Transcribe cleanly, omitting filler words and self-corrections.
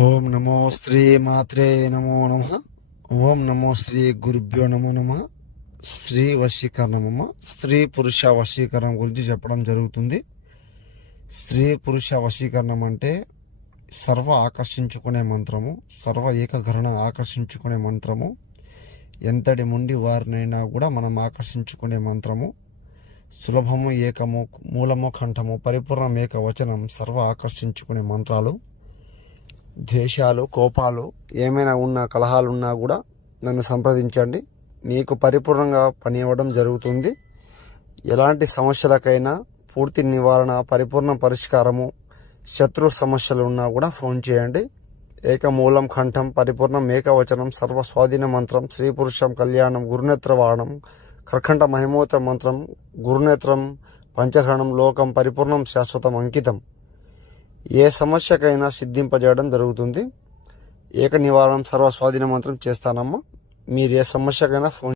ఓం నమో శ్రీ మాత్రే నమో నమ. ఓం నమో శ్రీ గురుభ్యో నమో నమ. స్త్రీ వశీకరణం, స్త్రీ పురుష వశీకరణం గురించి చెప్పడం జరుగుతుంది. స్త్రీ పురుష వశీకరణం అంటే సర్వ ఆకర్షించుకునే మంత్రము, సర్వ ఏకగ్రహణ ఆకర్షించుకునే మంత్రము. ఎంతటి ముండి వారినైనా కూడా మనం ఆకర్షించుకునే మంత్రము. సులభము, ఏకము, మూలము, కంఠము, పరిపూర్ణం, ఏకవచనం, సర్వ ఆకర్షించుకునే మంత్రాలు. ద్వేషాలు, కోపాలు ఏమైనా ఉన్నా, కలహాలున్నా కూడా నన్ను సంప్రదించండి. మీకు పరిపూర్ణంగా పని ఇవ్వడం జరుగుతుంది. ఎలాంటి సమస్యలకైనా పూర్తి నివారణ, పరిపూర్ణ పరిష్కారము. శత్రు సమస్యలు ఉన్నా కూడా ఫోన్ చేయండి. ఏకమూలం, కంఠం, పరిపూర్ణం, ఏకవచనం, సర్వ స్వాధీన మంత్రం, స్త్రీ పురుషం కళ్యాణం, గురునేత్రవాణం, కర్కంఠ మహిమోత్ర మంత్రం, గురునేత్రం, పంచహరణం, లోకం, పరిపూర్ణం, శాశ్వతం, అంకితం. ఏ సమస్యకైనా సిద్ధింపజేయడం జరుగుతుంది. ఏక నివారణం, సర్వ స్వాధీన మంత్రం చేస్తానమ్మా. మీరు ఏ సమస్యకైనా ఫోన్